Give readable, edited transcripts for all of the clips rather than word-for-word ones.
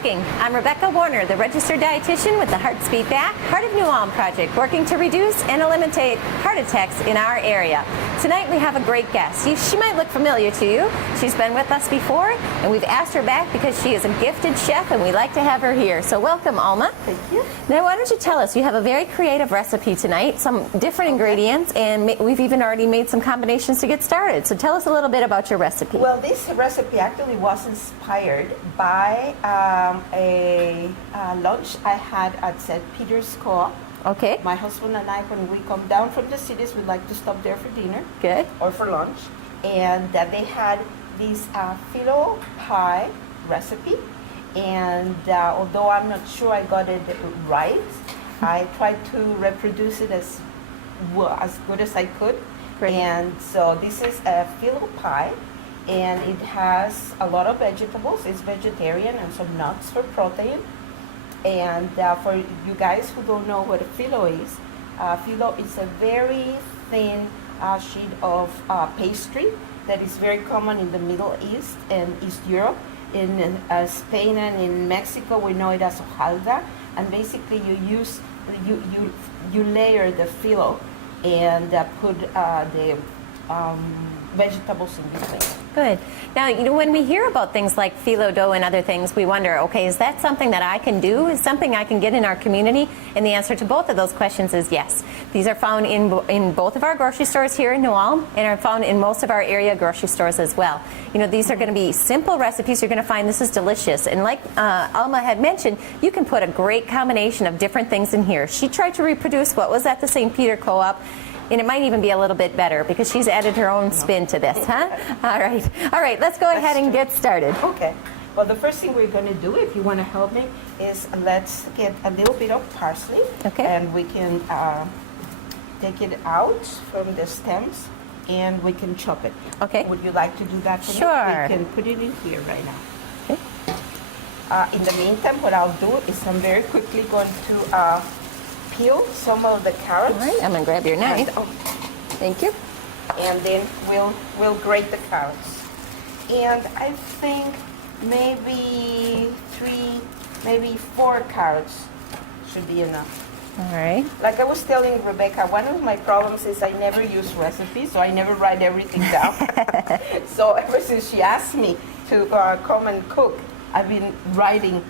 Cooking. I'm Rebecca Werner, the registered dietitian with the Heart Speed Back, Heart of New Ulm project, working to reduce and eliminate heart attacks in our area. Tonight we have a great guest. She might look familiar to you. She's been with us before, and we've asked her back because she is a gifted chef, and we like to have her here. So welcome, Alma. Thank you. Now, why don't you tell us, you have a very creative recipe tonight, some different ingredients, and we've even already made some combinations to get started. So tell us a little bit about your recipe. Well, this recipe actually was inspired by a lunch I had at St. Peter's Co-op. Okay. My husband and I, when we come down from the cities, we like to stop there for dinner. Good. Or for lunch. And they had this Phyllo Pie recipe. And although I'm not sure I got it right, I tried to reproduce it as good as I could. Great. And so this is a Phyllo Pie. And it has a lot of vegetables. It's vegetarian and some nuts for protein. And for you guys who don't know what a phyllo is a very thin sheet of pastry that is very common in the Middle East and East Europe. In Spain and in Mexico, we know it as hojaldra. And basically, you layer the phyllo and put the vegetables in between. Good. Now, when we hear about things like phyllo dough and other things, we wonder, okay, is that something that I can do? Is something I can get in our community? And the answer to both of those questions is yes. These are found in both of our grocery stores here in New Ulm and are found in most of our area grocery stores as well. These are going to be simple recipes. You're going to find this is delicious. And like Alma had mentioned, you can put a great combination of different things in here. She tried to reproduce what was at the St. Peter Co-op. And it might even be a little bit better because she's added her own spin to this, huh? All right, let's go ahead and get started. Okay. Well, the first thing we're going to do, if you want to help me, is let's get a little bit of parsley. Okay. And we can take it out from the stems and we can chop it. Okay. Would you like to do that for me? Sure. We can put it in here right now. Okay. In the meantime, what I'll do is I'm very quickly going to peel some of the carrots. All right, I'm going to grab your knife. Thank you. And then we'll grate the carrots. And I think maybe 4 carrots should be enough. All right. Like I was telling Rebecca, one of my problems is I never use recipes, so I never write everything down. So ever since she asked me to come and cook, I've been writing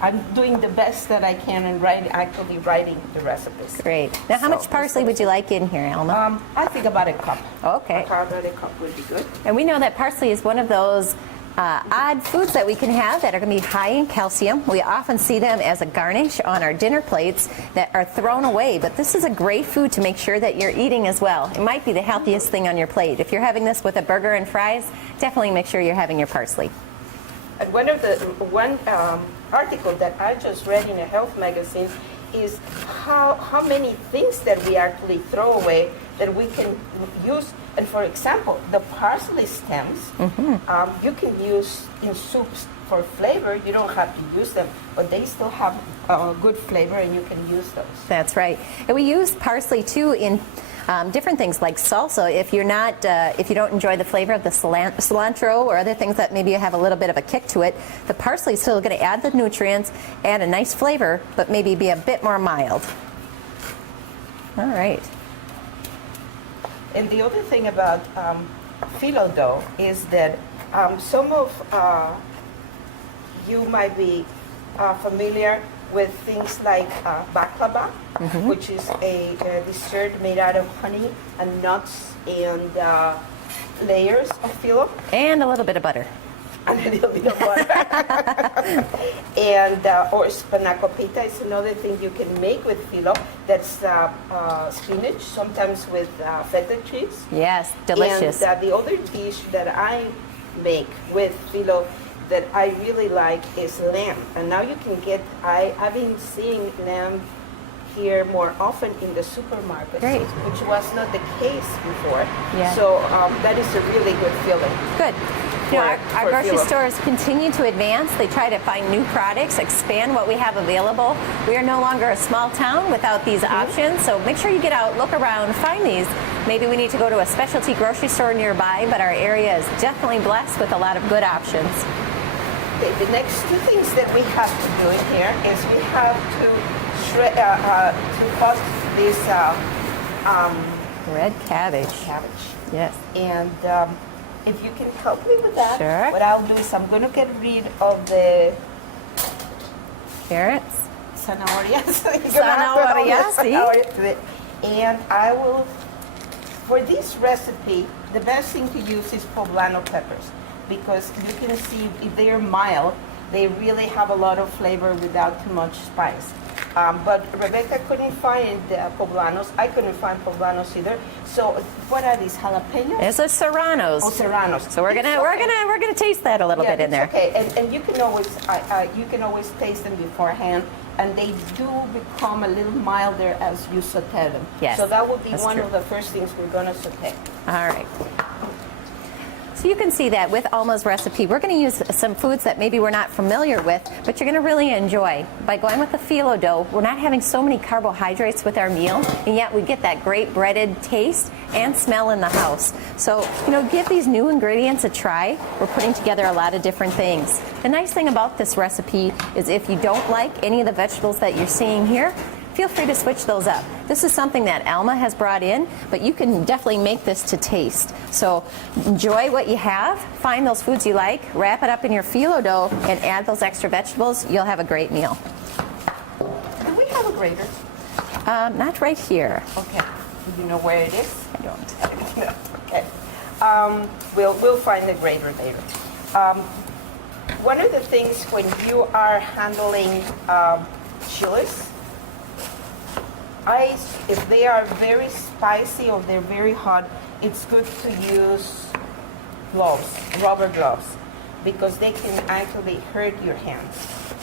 I'm doing the best that I can and actually writing the recipes. Great. Now, how much parsley would you like in here, Alma? I think about a cup. Okay. About a cup would be good. And we know that parsley is one of those odd foods that we can have that are going to be high in calcium. We often see them as a garnish on our dinner plates that are thrown away, but this is a great food to make sure that you're eating as well. It might be the healthiest thing on your plate. If you're having this with a burger and fries, definitely make sure you're having your parsley. And one article that I just read in a health magazine is how many things that we actually throw away that we can use. And for example, the parsley stems, you can use in soups for flavor. You don't have to use them, but they still have good flavor, and you can use those. That's right. And we use parsley too in different things like salsa. If you don't enjoy the flavor of the cilantro or other things that maybe have a little bit of a kick to it, the parsley is still going to add the nutrients, add a nice flavor, but maybe be a bit more mild. All right. And the other thing about phyllo dough is that some of you might be familiar with things like baklava, which is a dessert made out of honey and nuts and layers of phyllo. And a little bit of butter. And a little bit of butter. And or spanakopita is another thing you can make with phyllo. That's spinach, sometimes with feta cheese. Yes, delicious. And the other dish that I make with phyllo that I really like is lamb. And now you can get, I've been seeing lamb here more often in the supermarket, Great. which was not the case before. Yeah. So that is a really good feeling. Good. Our grocery phyllo. stores continue to advance. They try to find new products, expand what we have available. We are no longer a small town without these options, so make sure you get out, look around, find these. Maybe we need to go to a specialty grocery store nearby, but our area is definitely blessed with a lot of good options. Okay, the next two things that we have to do in here is we have to shred, to cut this Red cabbage. cabbage. Yes. And if you can help me with that, Sure. what I'll do is I'm going to get rid of the Carrots. zanahorias. Zanahorias, And I will, for this recipe, the best thing to use is poblano peppers because you can see if they're mild, they really have a lot of flavor without too much spice. But Rebecca couldn't find poblanos. I couldn't find poblanos either. So what are these jalapenos? It's a serranos. Oh, serranos. So we're gonna taste that a little bit in there. Okay, and you can always taste them beforehand, and they do become a little milder as you saute them. Yes, So that will be that's one true. of the first things we're gonna saute. All right. So you can see that with Alma's recipe, we're going to use some foods that maybe we're not familiar with, but you're going to really enjoy. By going with the phyllo dough, we're not having so many carbohydrates with our meal, and yet we get that great breaded taste and smell in the house. So, give these new ingredients a try. We're putting together a lot of different things. The nice thing about this recipe is if you don't like any of the vegetables that you're seeing here, feel free to switch those up. This is something that Alma has brought in, but you can definitely make this to taste. So enjoy what you have, find those foods you like, wrap it up in your phyllo dough, and add those extra vegetables. You'll have a great meal. Do we have a grater? Not right here. Okay. Do you know where it is? I don't. Okay. We'll find the grater later. One of the things when you are handling chilies, if they are very spicy or they're very hot, it's good to use gloves, rubber gloves, because they can actually hurt your hands.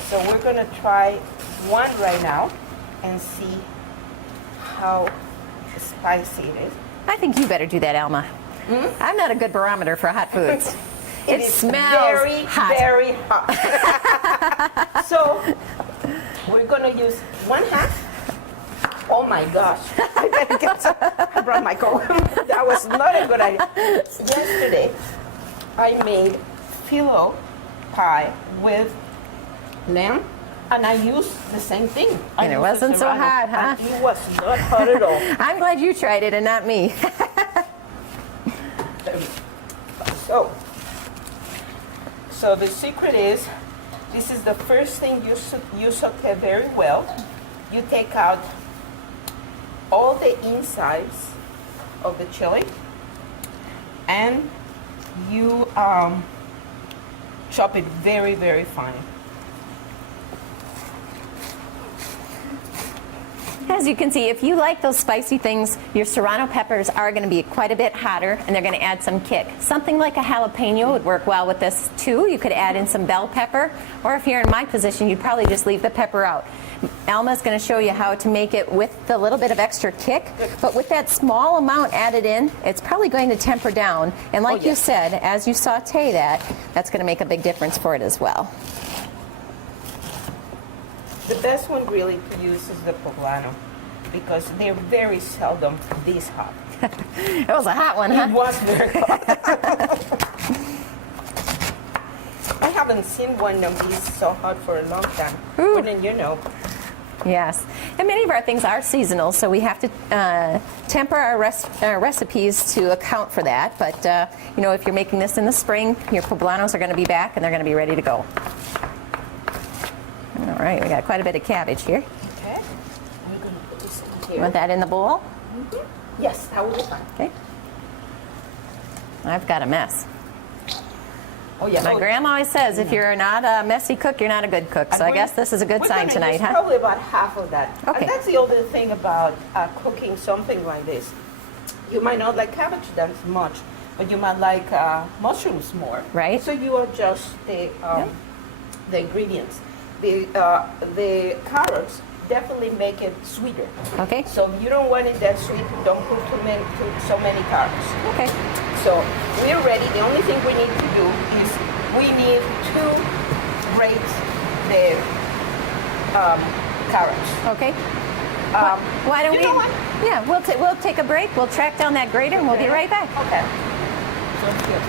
So we're going to try one right now and see how spicy it is. I think you better do that, Alma. I'm not a good barometer for hot foods. It is smells very, hot. very hot. So we're going to use 1/2. Oh my gosh, I brought my coat. That was not a good idea. Yesterday, I made phyllo pie with lamb, and I used the same thing. And it wasn't so hot, huh? And it was not hot at all. I'm glad you tried it and not me. So the secret is, this is the first thing you saute very well. You take out all the insides of the chili, and you chop it very, very fine. As you can see, if you like those spicy things, your serrano peppers are going to be quite a bit hotter, and they're going to add some kick. Something like a jalapeno would work well with this too. You could add in some bell pepper, or if you're in my position, you'd probably just leave the pepper out. Alma's going to show you how to make it with the little bit of extra kick, but with that small amount added in, it's probably going to temper down. And like you said, as you saute that, that's going to make a big difference for it as well. The best one really to use is the poblano, because they're very seldom this hot. It was a hot one, huh? It was very hot. I haven't seen one of these so hot for a long time. Ooh. Wouldn't you know? Yes, and many of our things are seasonal, so we have to temper our recipes to account for that. But if you're making this in the spring, your poblanos are going to be back and they're going to be ready to go. All right, we got quite a bit of cabbage here. Okay. I'm going to put this in You here. want that in the bowl? Mm-hmm. Yes, that will be fine. Okay. I've got a mess. Oh yeah. My grandma always says, if you're not a messy cook, you're not a good cook. So I guess this is a good sign tonight, use huh? Probably about half of that. Okay. And that's the other thing about cooking something like this. You might not like cabbage that much, but you might like mushrooms more. Right. So you adjust the ingredients. The carrots definitely make it sweeter. Okay. So if you don't want it that sweet, don't put so many carrots. Okay. So we're ready. The only thing we need to do is we need to grate the carrots. Okay. Why don't you we? know what? Yeah, we'll take a break. We'll track down that grater and we'll be right back. Okay. Sounds good.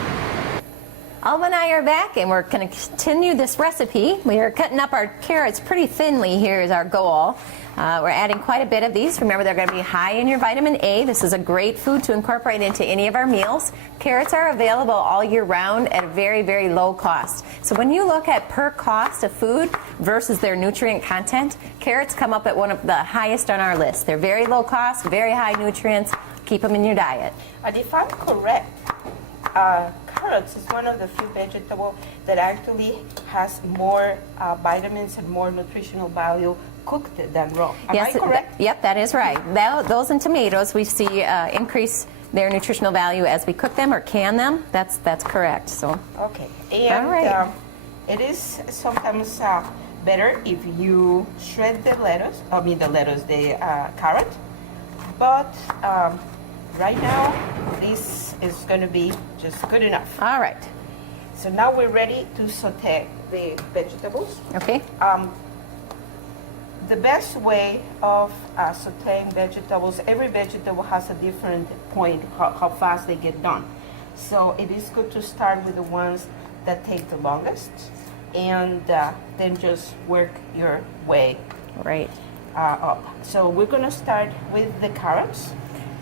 Alma and I are back, and we're going to continue this recipe. We are cutting up our carrots pretty thinly here is our goal. We're adding quite a bit of these. Remember, they're going to be high in your vitamin A. This is a great food to incorporate into any of our meals. Carrots are available all year round at a very, very low cost. So when you look at per cost of food versus their nutrient content, carrots come up at one of the highest on our list. They're very low cost, very high nutrients. Keep them in your diet. And if I'm correct, carrots is one of the few vegetables that actually has more vitamins and more nutritional value cooked than raw. Am I correct? Yep, that is right. Those and tomatoes we see increase their nutritional value as we cook them or can them. That's correct. So okay, and all right. It is sometimes better if you shred the carrot. But right now, this is going to be just good enough. All right. So now we're ready to saute the vegetables. Okay. The best way of sauteing vegetables, every vegetable has a different point, how fast they get done. So it is good to start with the ones that take the longest and then just work your way up. So we're going to start with the carrots.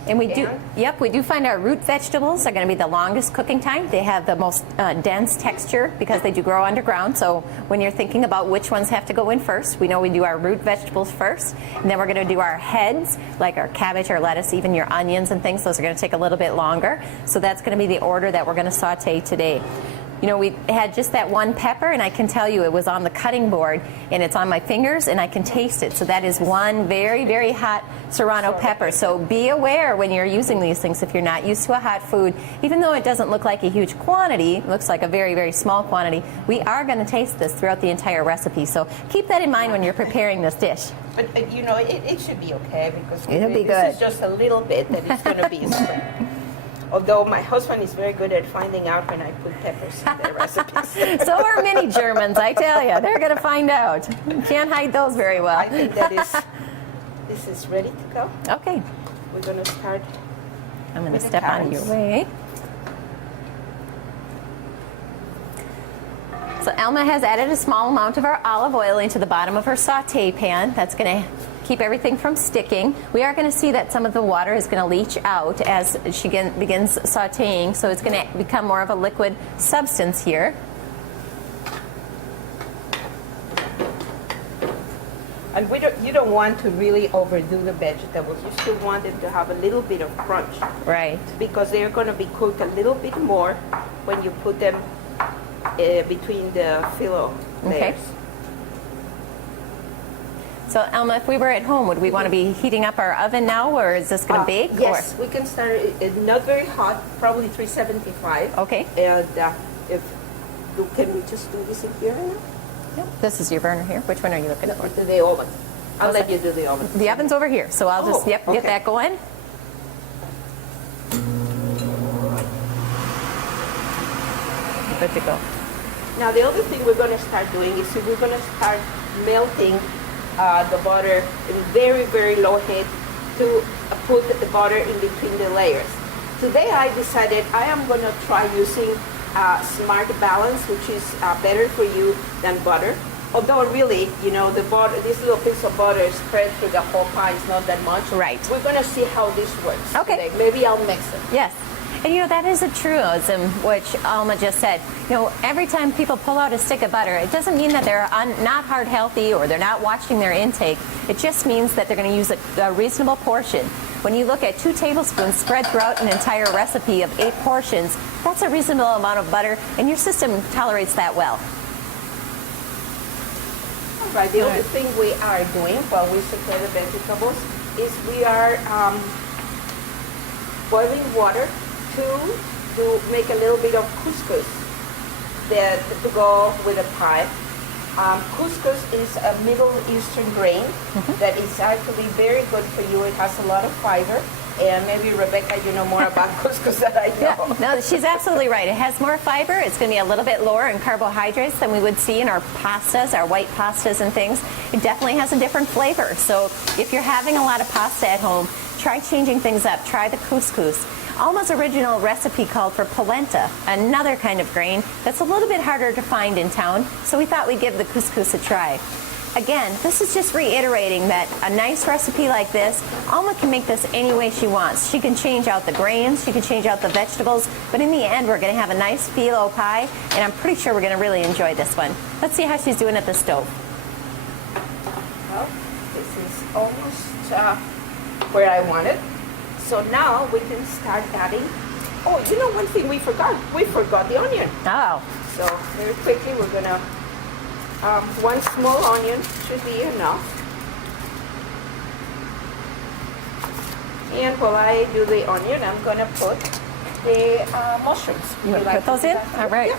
And we do find our root vegetables are going to be the longest cooking time. They have the most dense texture because they do grow underground. So when you're thinking about which ones have to go in first, we know we do our root vegetables first, and then we're going to do our heads, like our cabbage, our lettuce, even your onions and things. Those are going to take a little bit longer. So that's going to be the order that we're going to saute today. You know, we had just that one pepper, and I can tell you it was on the cutting board, and it's on my fingers, and I can taste it. So that is one very, very hot serrano pepper. So be aware when you're using these things if you're not used to a hot food. Even though it doesn't look like a huge quantity, it looks like a very, very small quantity, we are going to taste this throughout the entire recipe. So keep that in mind when you're preparing this dish. But you know, it should be okay because this is just a little bit that it's going to be spread. Although my husband is very good at finding out when I put peppers in the recipes. So are many Germans, I tell you. They're going to find out. You can't hide those very well. I think this is ready to go. Okay. We're going to start. I'm going to step out of your way. So Alma has added a small amount of our olive oil into the bottom of her saute pan. That's going to keep everything from sticking. We are going to see that some of the water is going to leach out as she begins sauteing, so it's going to become more of a liquid substance here. And you don't want to really overdo the vegetables. You still want them to have a little bit of crunch. Right. Because they're going to be cooked a little bit more when you put them between the phyllo layers. Okay. So Alma, if we were at home, would we want to be heating up our oven now, or is this going to bake? Yes, we can start it not very hot, probably 375. Okay. And can we just do this in here right now? Yep. This is your burner here. Which one are you looking for? The oven. I'll let you do the oven. The oven's over here, so I'll just get that going. Good to go. Now the other thing we're going to start doing is we're going to start melting the butter in very, very low heat to put the butter in between the layers. Today I decided I am going to try using Smart Balance, which is better for you than butter. Although really, you know, the butter, this little piece of butter spread through the whole pie is not that much. Right. We're going to see how this works. Okay. Today. Maybe I'll mix it. Yes. And you know, that is a truism, which Alma just said. You know, every time people pull out a stick of butter, it doesn't mean that they're not heart healthy or they're not watching their intake. It just means that they're going to use a reasonable portion. When you look at 2 tablespoons spread throughout an entire recipe of 8 portions, that's a reasonable amount of butter, and your system tolerates that well. All right, the other thing we are doing while we saute the vegetables is we are boiling water to make a little bit of couscous to go with the pie. Couscous is a Middle Eastern grain that is actually very good for you. It has a lot of fiber. And maybe, Rebecca, you know more about couscous than I know. Yeah, no, she's absolutely right. It has more fiber. It's going to be a little bit lower in carbohydrates than we would see in our pastas, our white pastas and things. It definitely has a different flavor. So if you're having a lot of pasta at home, try changing things up. Try the couscous. Alma's original recipe called for polenta, another kind of grain that's a little bit harder to find in town, so we thought we'd give the couscous a try. Again, this is just reiterating that a nice recipe like this, Alma can make this any way she wants. She can change out the grains, she can change out the vegetables, but in the end we're going to have a nice phyllo pie, and I'm pretty sure we're going to really enjoy this one. Let's see how she's doing at the stove. Well, this is almost where I want it. So now we can start adding, oh, you know one thing we forgot? We forgot the onion. Oh. So very quickly we're going to, one small onion should be enough. And while I do the onion, I'm going to put the mushrooms. You want to put those in? All right. Yeah.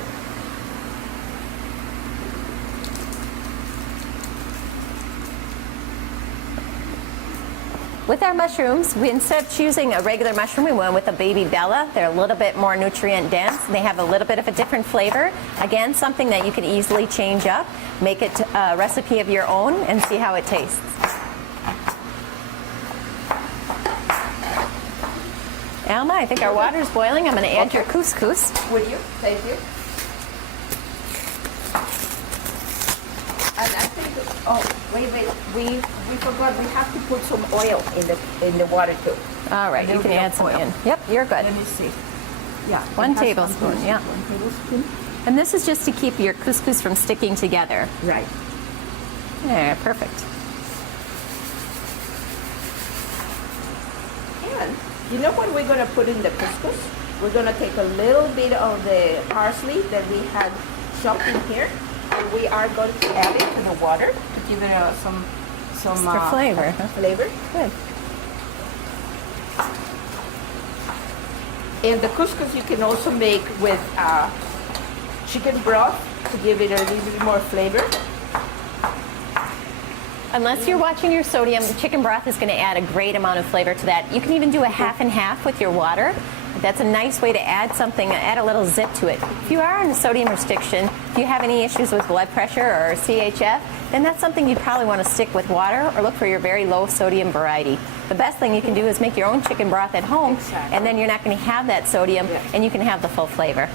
With our mushrooms, instead of choosing a regular mushroom, we went with a baby bella. They're a little bit more nutrient dense. They have a little bit of a different flavor. Again, something that you can easily change up, make it a recipe of your own, and see how it tastes. Alma, I think our water's boiling. I'm going to add your couscous. Will you? Thank you. And I think, oh, wait, we forgot we have to put some oil in the water too. All right, you can add some in. Yep, you're good. Let me see. Yeah. 1 tablespoon, yeah. 1 tablespoon. And this is just to keep your couscous from sticking together. Right. Yeah, perfect. And you know what we're going to put in the couscous? We're going to take a little bit of the parsley that we had chopped in here, and we are going to add it to the water to give it some Extra flavor. flavor. Good. And the couscous you can also make with chicken broth to give it a little bit more flavor. Unless you're watching your sodium, chicken broth is going to add a great amount of flavor to that. You can even do a half and half with your water. That's a nice way to add something, add a little zip to it. If you are on a sodium restriction, if you have any issues with blood pressure or CHF, then that's something you'd probably want to stick with water or look for your very low sodium variety. The best thing you can do is make your own chicken broth at home, Exactly. and then you're not going to have that sodium, and you can have the full flavor.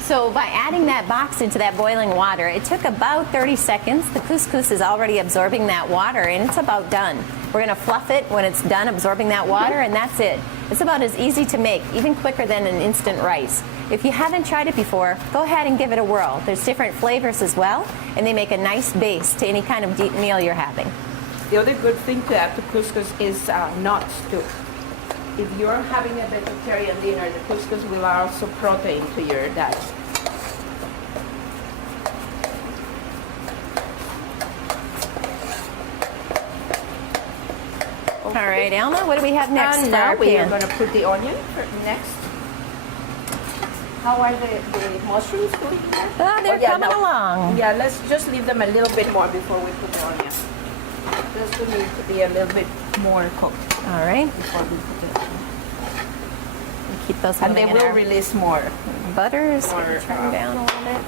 So by adding that box into that boiling water, it took about 30 seconds. The couscous is already absorbing that water, and it's about done. We're going to fluff it when it's done absorbing that water, and that's it. It's about as easy to make, even quicker than an instant rice. If you haven't tried it before, go ahead and give it a whirl. There's different flavors as well, and they make a nice base to any kind of deep meal you're having. The other good thing to add to couscous is nuts too. If you're having a vegetarian dinner, the couscous will add also protein to your diet. All right, Alma, what do we have next? And for now our we are pan? going to put the onion next. How are the mushrooms doing there? Oh, they're coming along. Yeah, let's just leave them a little bit more before we put the onion. This will need to be a little bit more cooked All right, before we put the onion. keep those And moving they in will our release more. butters. Or, Turn down a little bit.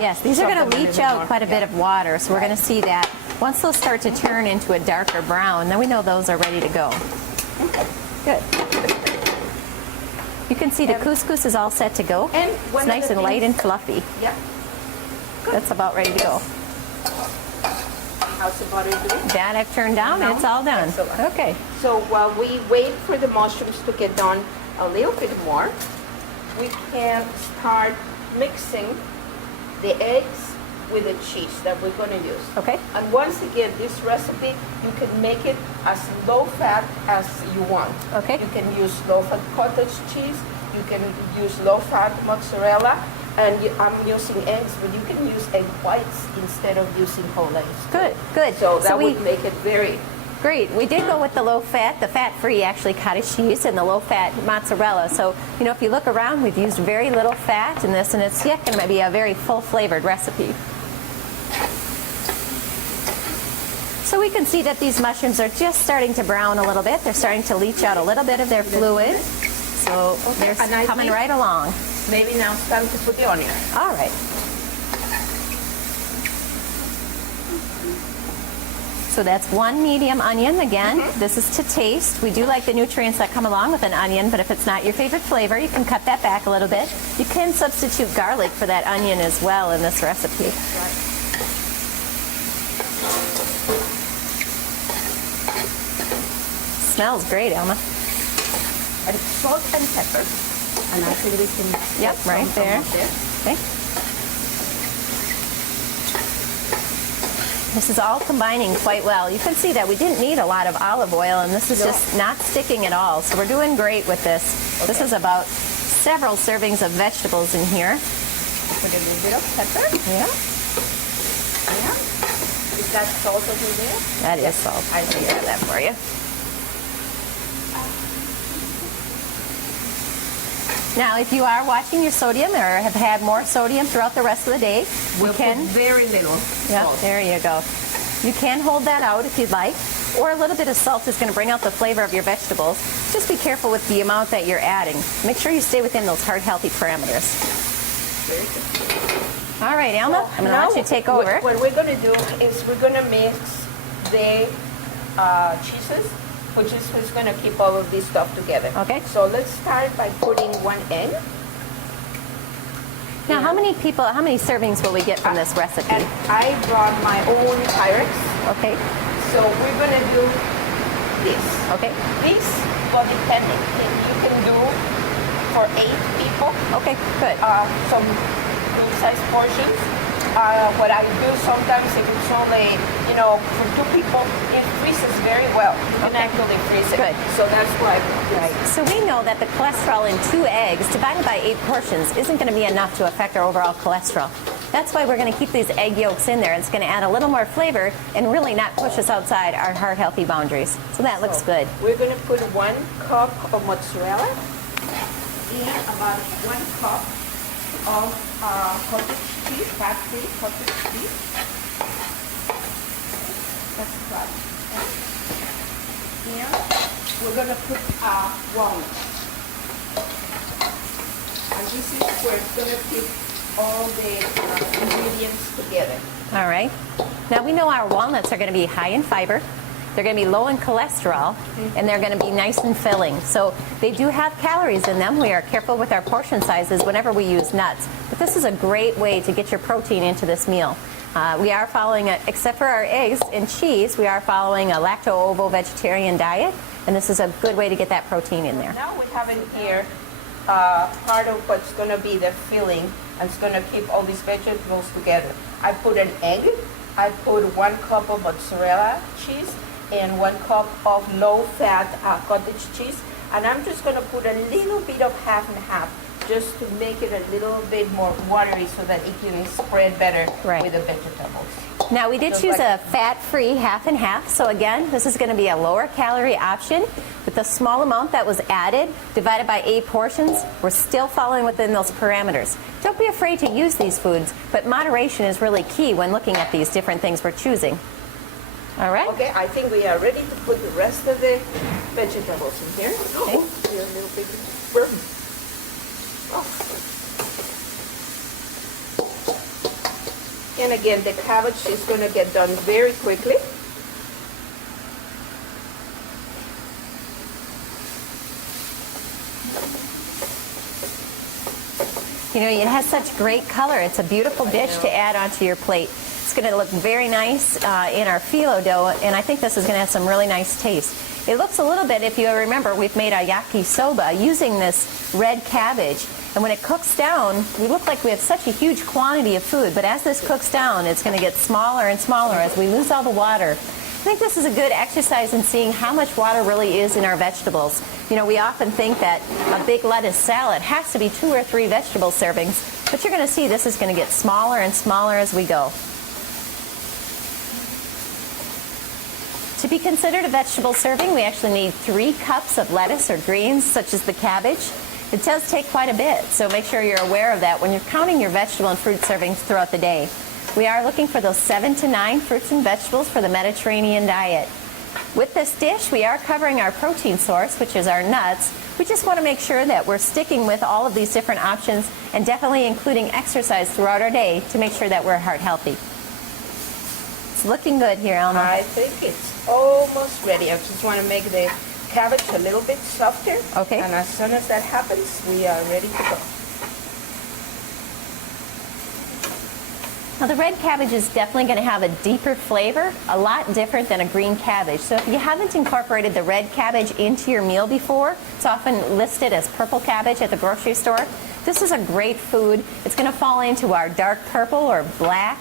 Yes, these are going Something to a leach little out more, quite a bit yeah. of water, so we're Right. going to see that. Once those start to turn into a darker brown, then we know those are ready to go. Good. You can see the couscous is all set to go. And It's one of nice the and light things- and fluffy. Yeah. That's about ready to go. How's the butter doing? That I've turned down, and No? it's all done. Excellent. Okay. So while we wait for the mushrooms to get done a little bit more, we can start mixing the eggs with the cheese that we're going to use. Okay. And once again, this recipe, you can make it as low fat as you want. Okay. You can use low fat cottage cheese, you can use low fat mozzarella, and I'm using eggs, but you can use egg whites instead of using whole eggs. Good, good. So that we, would make it very great. We did go with the low fat, the fat-free actually cottage cheese, and the low fat mozzarella. So, you know, if you look around, we've used very little fat in this, and it's yet going to be a very full flavored recipe. So we can see that these mushrooms are just starting to brown a little bit. They're starting to leach out a little bit of their fluid. So they're and I coming think- right along. Maybe now it's time to put the onion. All right. So that's 1 medium onion. Again, this is to taste. We do like the nutrients that come along with an onion, but if it's not your favorite flavor, you can cut that back a little bit. You can substitute garlic for that onion as well in this recipe. Right. Smells great, Alma. And salt and pepper. And I think we can Yep, put right some there. of this. Okay. This is all combining quite well. You can see that we didn't need a lot of olive oil, and this is No. just not sticking at all. So we're doing great with this. This Okay. is about several servings of vegetables in here. Put a little bit of pepper. Yeah. Yeah. Is that salt over there? That is salt. I see grab that for you. Now, if you are watching your sodium or have had more sodium throughout the rest of the day, We'll you can. put very little Yeah, salt. there you go. You can hold that out if you'd like, or a little bit of salt is going to bring out the flavor of your vegetables. Just be careful with the amount that you're adding. Make sure you stay within those heart healthy parameters. Very good. All right, Alma, I'm going to Now, let you take over. What we're going to do is we're going to mix the cheeses, which is what's going to keep all of this stuff together. Okay. So let's start by putting 1 egg. Now, how many servings will we get from this recipe? And I brought my own Pyrex. Okay, So we're going to do this. okay, This, well, depending, you can do for 8 people. okay, good. Some good size portions. What I do sometimes, if it's only, for 2 people, it freezes very well. You can Okay. actually freeze it. Good. So that's why I do this. Right. So we know that the cholesterol in 2 eggs divided by 8 portions isn't going to be enough to affect our overall cholesterol. That's why we're going to keep these egg yolks in there. It's going to add a little more flavor and really not push us outside our heart healthy boundaries. So that looks good. We're going to put 1 cup of mozzarella and about 1 cup of cottage cheese, fat-free cottage cheese. That's right. And we're going to put walnuts. And this is where it's going to keep all the ingredients together. All right. Now we know our walnuts are going to be high in fiber. They're going to be low in cholesterol, and they're going to be nice and filling. So they do have calories in them. We are careful with our portion sizes whenever we use nuts. But this is a great way to get your protein into this meal. We are following, except for our eggs and cheese, we are following a lacto-ovo vegetarian diet, and this is a good way to get that protein in there. Now we have in here part of what's going to be the filling, and it's going to keep all these vegetables together. I put an egg, I put 1 cup of mozzarella cheese, and 1 cup of low-fat cottage cheese, and I'm just going to put a little bit of half and half, just to make it a little bit more watery so that it can spread better Right. with the vegetables. Now we did Just choose like- a fat-free half and half, so again, this is going to be a lower calorie option. With the small amount that was added, divided by 8 portions, we're still falling within those parameters. Don't be afraid to use these foods, but moderation is really key when looking at these different things we're choosing. All right? Okay, I think we are ready to put the rest of the vegetables in here. Okay. Oh, you're a little bit burnt. Oh. And again, the cabbage is going to get done very quickly. You know, it has such great color. It's a beautiful dish to add onto your plate. It's going to look very nice in our phyllo dough, and I think this is going to have some really nice taste. It looks a little bit, if you remember, we've made a yakisoba using this red cabbage, and when it cooks down, we look like we have such a huge quantity of food, but as this cooks down, it's going to get smaller and smaller as we lose all the water. I think this is a good exercise in seeing how much water really is in our vegetables. You know, we often think that a big lettuce salad has to be 2 or 3 vegetable servings, but you're going to see this is going to get smaller and smaller as we go. To be considered a vegetable serving, we actually need 3 cups of lettuce or greens, such as the cabbage. It does take quite a bit, so make sure you're aware of that when you're counting your vegetable and fruit servings throughout the day. We are looking for those 7 to 9 fruits and vegetables for the Mediterranean diet. With this dish, we are covering our protein source, which is our nuts. We just want to make sure that we're sticking with all of these different options and definitely including exercise throughout our day to make sure that we're heart healthy. It's looking good here, Alma. I think it's almost ready. I just want to make the cabbage a little bit softer. Okay. And as soon as that happens, we are ready to go. Now the red cabbage is definitely going to have a deeper flavor, a lot different than a green cabbage. So if you haven't incorporated the red cabbage into your meal before, it's often listed as purple cabbage at the grocery store. This is a great food. It's going to fall into our dark purple or black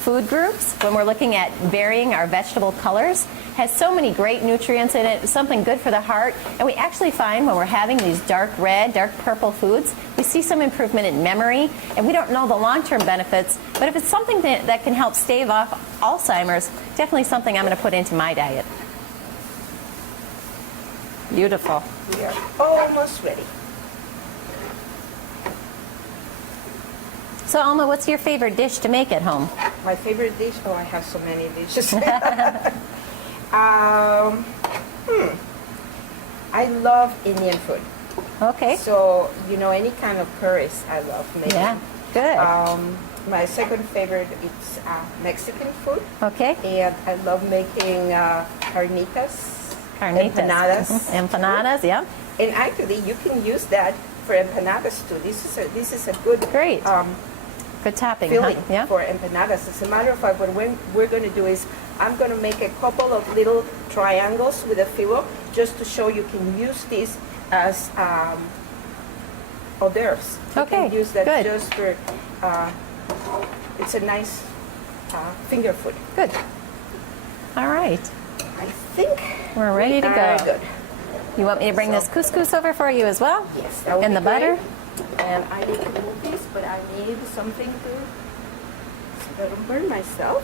food groups when we're looking at varying our vegetable colors. Has so many great nutrients in it, something good for the heart, and we actually find when we're having these dark red, dark purple foods, we see some improvement in memory, and we don't know the long-term benefits, but if it's something that can help stave off Alzheimer's, definitely something I'm going to put into my diet. Beautiful. We are almost ready. So Alma, what's your favorite dish to make at home? My favorite dish? Oh, I have so many dishes. I love Indian food. Okay. So, you know, any kind of curries I love making. Yeah, good. My second favorite is Mexican food. Okay. And I love making carnitas. Carnitas. Empanadas. Mhm. Empanadas, yeah. And actually, you can use that for empanadas too. This is a good Great. Good topping, filling huh? Yeah. for empanadas. As a matter of fact, what we're going to do is I'm going to make a couple of little triangles with a phyllo just to show you can use this as hors d'oeuvres. You Okay, can use that good. just for, it's a nice finger food. Good. All right. I think We're ready to we go. are good. You want me to bring this couscous over for you as well? Yes, that would And be the butter? great. And I need to move this, but I need something to, so I don't burn myself.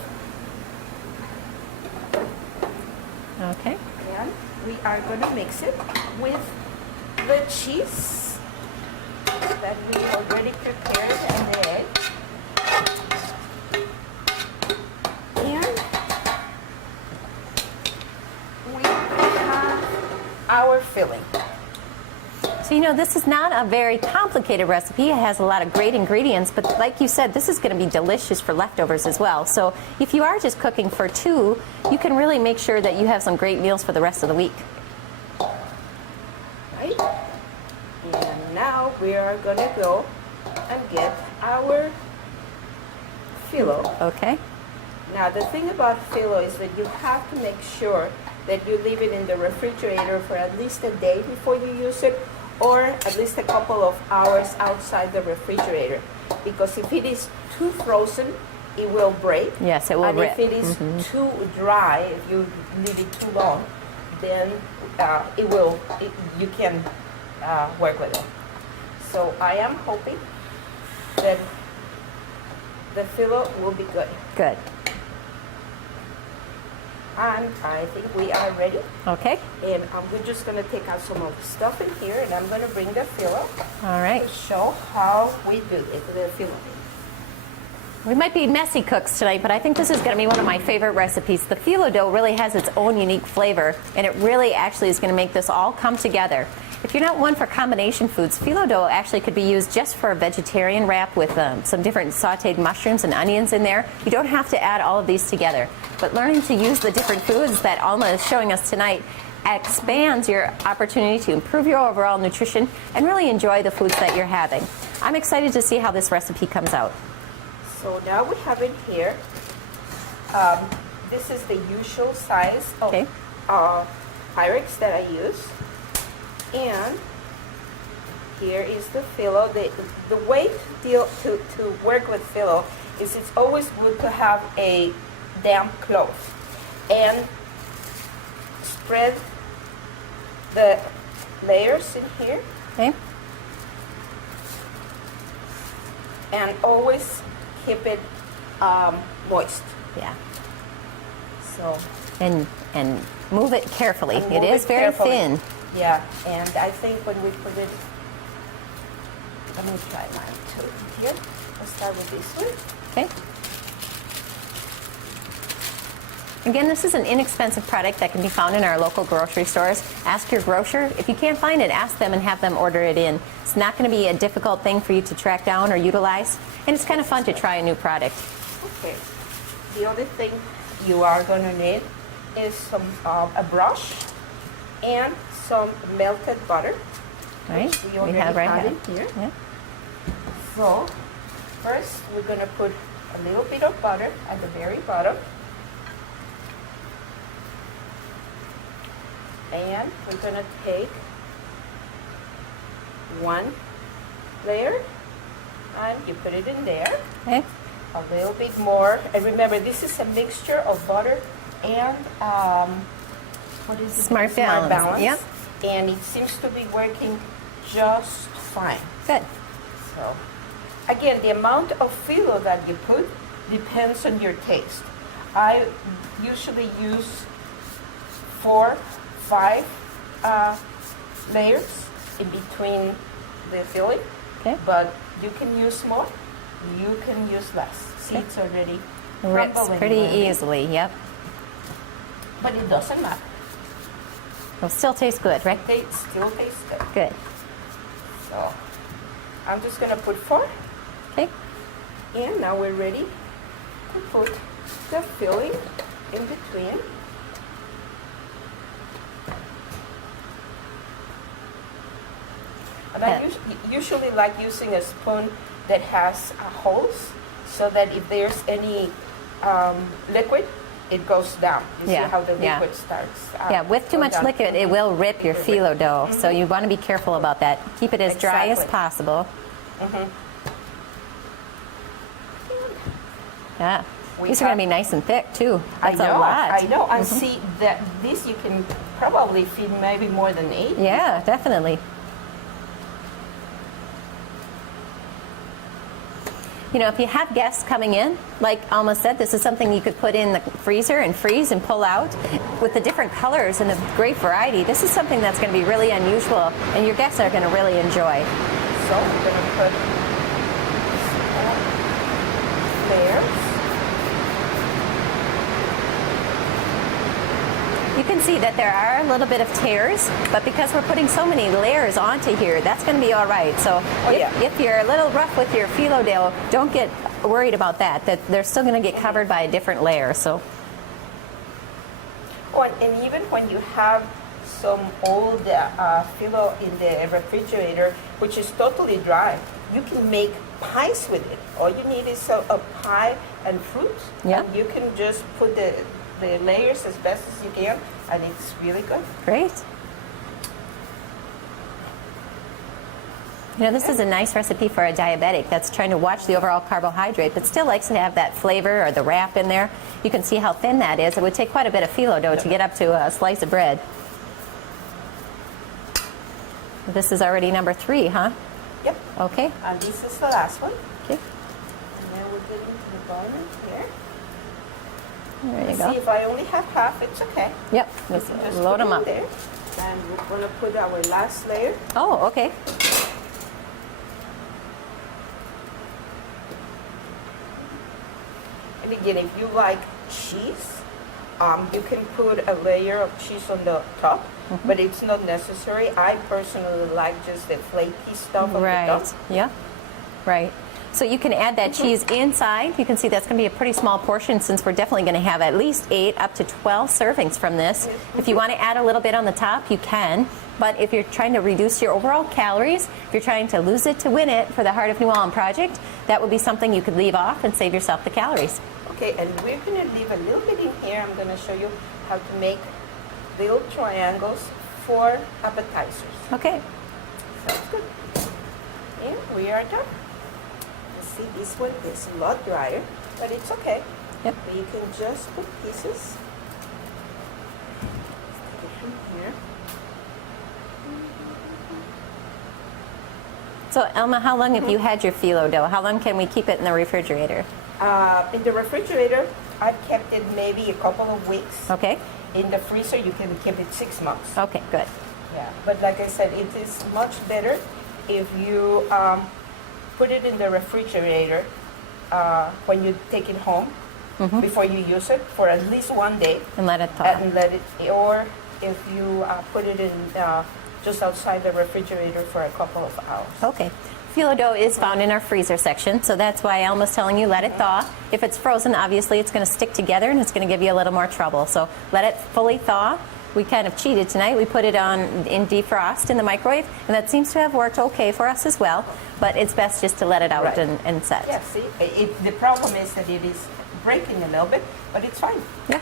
Okay. And we are going to mix it with the cheese that we already prepared and the egg. And we have our filling. So you know, this is not a very complicated recipe. It has a lot of great ingredients, but like you said, this is going to be delicious for leftovers as well. So if you are just cooking for two, you can really make sure that you have some great meals for the rest of the week. Right? And now we are going to go and get our phyllo. Okay. Now the thing about phyllo is that you have to make sure that you leave it in the refrigerator for at least a day before you use it, or at least a couple of hours outside the refrigerator. Because if it is too frozen, it will break. Yes, it will and rip. if it is too dry, if you leave it too long, then you can work with it. So I am hoping that the phyllo will be good. Good. And I think we are ready. Okay. And we're just going to take out some of the stuff in here, and I'm going to bring the phyllo All right. to show how we do it, the phyllo. We might be messy cooks tonight, but I think this is going to be one of my favorite recipes. The phyllo dough really has its own unique flavor, and it really actually is going to make this all come together. If you're not one for combination foods, phyllo dough actually could be used just for a vegetarian wrap with some different sautéed mushrooms and onions in there. You don't have to add all of these together. But learning to use the different foods that Alma is showing us tonight expands your opportunity to improve your overall nutrition and really enjoy the foods that you're having. I'm excited to see how this recipe comes out. So now we have it here. This is the usual size of Okay. Pyrex that I use. And here is the phyllo. The way to work with phyllo is it's always good to have a damp cloth and spread the layers in here, Okay. and always keep it moist. Yeah. So And move it carefully. and It move is it very carefully. thin. Yeah, and I think when we put it, let me try mine too. Here, let's start with this one. Okay. Again, this is an inexpensive product that can be found in our local grocery stores. Ask your grocer. If you can't find it, ask them and have them order it in. It's not going to be a difficult thing for you to track down or utilize, and it's kind of fun to try a new product. Okay. The other thing you are going to need is some a brush and some melted butter. Right. Which we We already have right have here. it here. Yeah. So first we're going to put a little bit of butter at the very bottom. And we're going to take one layer and you put it in there. Okay. A little bit more. And remember, this is a mixture of butter and what is it? Smart balance. Yep. And it seems to be working just fine. Good. So, again, the amount of phyllo that you put depends on your taste. I usually use 4, 5 layers in between the filling, Okay. but you can use more, you can use less. See, it's already Rips crumbling pretty already. easily. Yep. But it doesn't matter. It'll still taste good, right? They still taste good. Good. So I'm just gonna put 4, Okay. and now we're ready to put the filling in between. And I usually like using a spoon that has holes so that if there's any liquid, it goes down. You Yeah, see how the yeah. liquid starts? Yeah, with too go much down. liquid, it will rip your It will phyllo rip. dough. So you want to be careful about that. Keep it as dry as Exactly. possible. Mhm. Yeah. We These are going have- to be nice and thick too. That's I know, a lot. I know. And see that this you can probably feed maybe more than 8. Yeah, definitely. You know, if you have guests coming in, like Alma said, this is something you could put in the freezer and freeze and pull out. With the different colors and the great variety, this is something that's going to be really unusual and your guests are going to really enjoy. So I'm going to put layers. You can see that there are a little bit of tears, but because we're putting so many layers onto here, that's going to be all right. So if you're a little rough with your phyllo dough, don't get worried about that. That they're still going to get covered by a different layer. So, Oh, and even when you have some old phyllo in the refrigerator, which is totally dry, you can make pies with it. All you need is a pie and fruit. Yeah. And you can just put the layers as best as you can, and it's really good. great. You know, this is a nice recipe for a diabetic that's trying to watch the overall carbohydrate, but still likes to have that flavor or the wrap in there. You can see how thin that is. It would take quite a bit of phyllo dough to get up to a slice of bread. This is already number 3, huh? Yep. Okay. And this is the last one. Okay. And then we're getting to the bottom here. There you See, go. if I only have half, it's okay. Yep. Let's Just load put them it up. there. And we're going to put our last layer. Oh, okay. And again, if you like cheese, you can put a layer of cheese on the top, but it's not necessary. I personally like just the flaky stuff on the Right. top. Yeah. Right. So you can add that cheese inside. You can see that's going to be a pretty small portion since we're definitely going to have at least 8 up to 12 servings from this. If you want to add a little bit on the top, you can. But if you're trying to reduce your overall calories, if you're trying to lose it to win it for the Heart of New Ulm project, that would be something you could leave off and save yourself the calories. Okay, and we're going to leave a little bit in here. I'm going to show you how to make little triangles for appetizers. Okay. Sounds good. And we are done. You see, this one is a lot drier, but it's okay. Yep. You can just put pieces. Take it from here. So Alma, how long have you had your phyllo dough? How long can we keep it in the refrigerator? In the refrigerator, I've kept it maybe a couple of weeks. Okay. In the freezer, you can keep it 6 months. Okay, good. Yeah, but like I said, it is much better if you put it in the refrigerator when you take it home before you use it for at least 1 day, And let it thaw. and let it, or if you put it in just outside the refrigerator for a couple of hours. Okay. phyllo dough is found in our freezer section, so that's why Alma's telling you let it thaw. If it's frozen, obviously it's going to stick together and it's going to give you a little more trouble. So let it fully thaw. We kind of cheated tonight. We put it on in defrost in the microwave, and that seems to have worked okay for us as well. But it's best just to let it out Right. and set. Yeah, see, the problem is that it is breaking a little bit, but it's fine. Yeah.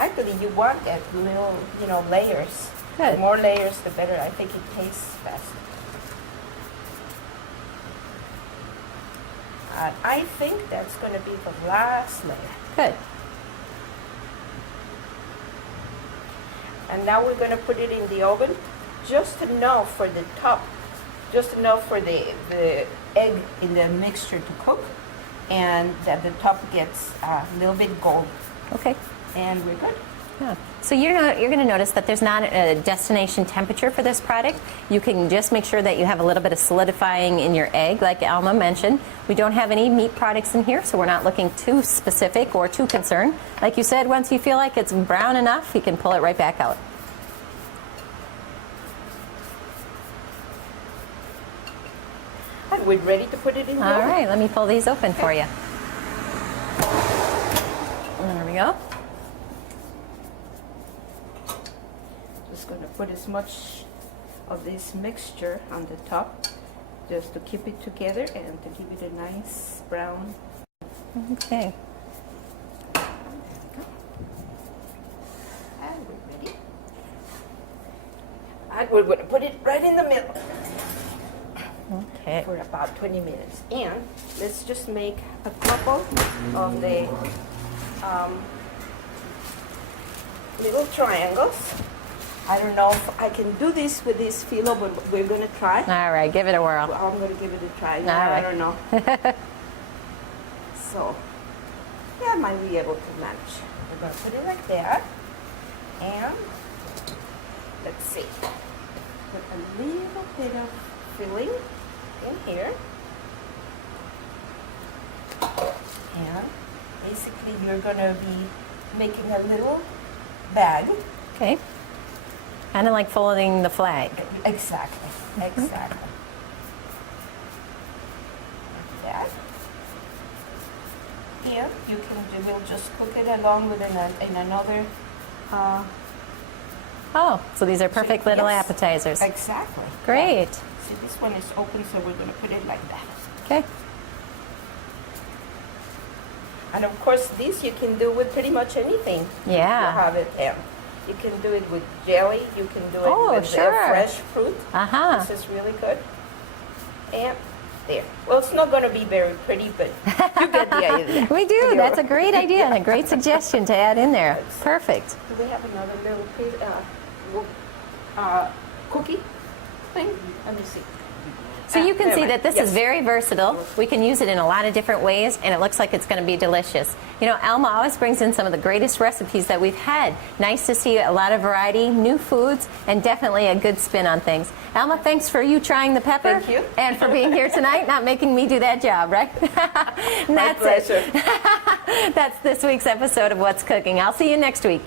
Actually, you want that little, layers. Good. The more layers, the better. I think it tastes best. I think that's going to be the last layer. Good. And now we're going to put it in the oven just enough for the top, just enough for the egg in the mixture to cook, and that the top gets a little bit gold, Okay. and we're good. Yeah. So you're going to notice that there's not a destination temperature for this product. You can just make sure that you have a little bit of solidifying in your egg, like Alma mentioned. We don't have any meat products in here, so we're not looking too specific or too concerned. Like you said, once you feel like it's brown enough, you can pull it right back out. And we're ready to put it in the All oven. right, let me pull these open for you. There we go. Just going to put as much of this mixture on the top, just to keep it together and to give it a nice brown. Okay. And we're ready. And we're going to put it right in the middle Okay. for about 20 minutes. And let's just make a couple of the little triangles. I don't know if I can do this with this phyllo, but we're going to try. All right, give it a whirl. Well, I'm going to give it a try. All I right. don't know. So, yeah, I might be able to manage. We're going to put it like that. And let's see. Put a little bit of filling in here. And basically you're going to be making a little bag. Okay. Kind of like folding the flag. Exactly, exactly. Like that. And you can, we'll just cook it along with in another. Oh, so these are perfect little Yes. appetizers. Exactly. Great. See, this one is open, so we're going to put it like that. Okay. And of course, this you can do with pretty much anything. Yeah. You have it there. You can do it with jelly. You can do it Oh, with sure. fresh fruit. Uh-huh. This is really good. And there. Well, it's not going to be very pretty, but you get the idea. We do. That's a great idea and a great suggestion to add in there. Perfect. Do we have another little piece, cookie thing? Let me see. So you can Never see mind. that this Yes. is very versatile. We can use it in a lot of different ways, and it looks like it's going to be delicious. You know, Alma always brings in some of the greatest recipes that we've had. Nice to see a lot of variety, new foods, and definitely a good spin on things. Alma, thanks for you trying the pepper. Thank you. And for being here tonight, not making me do that job, right? And My that's pleasure. it. That's this week's episode of What's Cooking. I'll see you next week.